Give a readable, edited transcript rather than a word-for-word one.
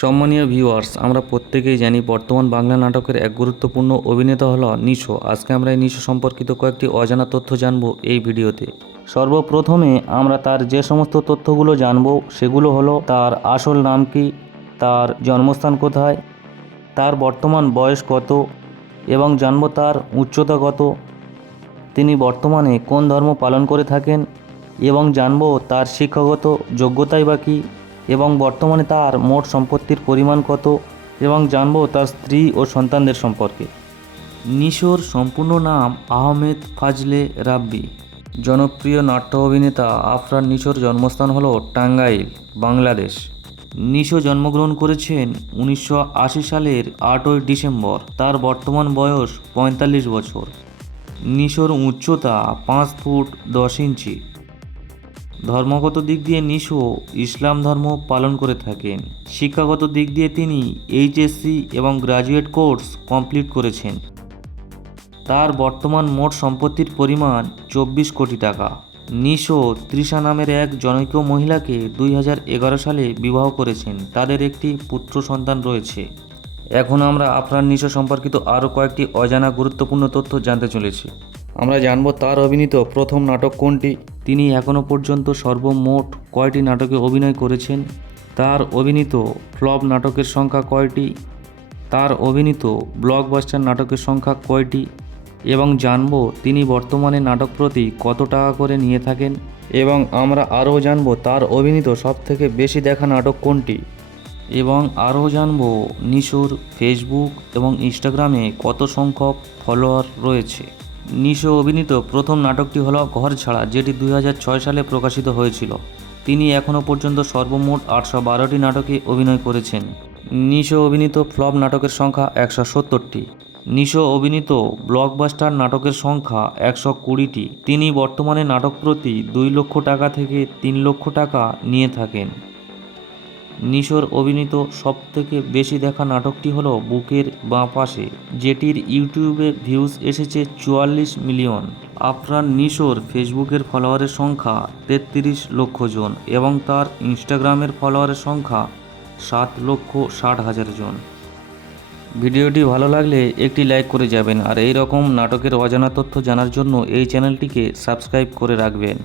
সম্মানীয় ভিউয়ার্স, আমরা প্রত্যেকেই জানি বর্তমান বাংলা নাটকের এক গুরুত্বপূর্ণ অভিনেতা হলো নিশো। আজকে আমরা এই নিশো সম্পর্কিত কয়েকটি অজানা তথ্য জানব এই ভিডিওতে। সর্বপ্রথমে আমরা তার যে সমস্ত তথ্যগুলো জানব সেগুলো হলো তার আসল নাম কি, তার জন্মস্থান কোথায়, তার বর্তমান বয়স কত এবং জানব তার উচ্চতা কত, তিনি বর্তমানে কোন ধর্ম পালন করে থাকেন এবং জানব তার শিক্ষাগত যোগ্যতাই বা কী এবং বর্তমানে তার মোট সম্পত্তির পরিমাণ কত এবং জানব তার স্ত্রী ও সন্তানদের সম্পর্কে। নিশোর সম্পূর্ণ নাম আহমেদ ফাজলে রাব্বি। জনপ্রিয় নাট্য অভিনেতা আফরান নিশোর জন্মস্থান হল টাঙ্গাইল, বাংলাদেশ। নিশো জন্মগ্রহণ করেছেন 1980 সালের 8ই ডিসেম্বর। তার বর্তমান বয়স 45 বছর। নিশোর উচ্চতা 5 ফুট 10 ইঞ্চি। ধর্মগত দিক দিয়ে নিশো ইসলাম ধর্ম পালন করে থাকেন। শিক্ষাগত দিক দিয়ে তিনি এইচএসসি এবং গ্র্যাজুয়েট কোর্স কমপ্লিট করেছেন। তার বর্তমান মোট সম্পত্তির পরিমাণ 24 কোটি টাকা। নিশো তৃষা নামের এক জনৈক মহিলাকে 2011 সালে বিবাহ করেছেন। তাদের একটি পুত্র সন্তান রয়েছে। এখন আমরা আফরান নিশো সম্পর্কিত আরও কয়েকটি অজানা গুরুত্বপূর্ণ তথ্য জানতে চলেছি। আমরা জানব তার অভিনীত প্রথম নাটক কোনটি, তিনি এখনও পর্যন্ত সর্বমোট কয়টি নাটকে অভিনয় করেছেন, তার অভিনীত ফ্লপ নাটকের সংখ্যা কয়টি, তার অভিনীত ব্লকবাস্টার নাটকের সংখ্যা কয়টি এবং জানব তিনি বর্তমানে নাটক প্রতি কত টাকা করে নিয়ে থাকেন এবং আমরা আরও জানব তার অভিনীত সবথেকে বেশি দেখা নাটক কোনটি এবং আরও জানব নিশোর ফেসবুক এবং ইনস্টাগ্রামে কত সংখ্যক ফলোয়ার রয়েছে। নিশো অভিনীত প্রথম নাটকটি হলো ঘর ছাড়া, যেটি 2006 সালে প্রকাশিত হয়েছিল। তিনি এখনও পর্যন্ত সর্বমোট 812টি নাটকে অভিনয় করেছেন। নিশো অভিনীত ফ্লপ নাটকের সংখ্যা 170টি। নিশো অভিনীত ব্লকবাস্টার নাটকের সংখ্যা 120টি। তিনি বর্তমানে নাটক প্রতি 2 লক্ষ টাকা থেকে 3 লক্ষ টাকা নিয়ে থাকেন। নিশোর অভিনীত সবথেকে বেশি দেখা নাটকটি হলো বুকের বাঁ পাশে, যেটির ইউটিউবে ভিউজ এসেছে 44 মিলিয়ন। আফরান নিশোর ফেসবুকের ফলোয়ারের সংখ্যা 33 লক্ষ জন এবং তার ইনস্টাগ্রামের ফলোয়ারের সংখ্যা 7,60,000 জন। ভিডিওটি ভালো লাগলে একটি লাইক করে যাবেন আর এই রকম নাটকের অজানা তথ্য জানার জন্য এই চ্যানেলটিকে সাবস্ক্রাইব করে রাখবেন।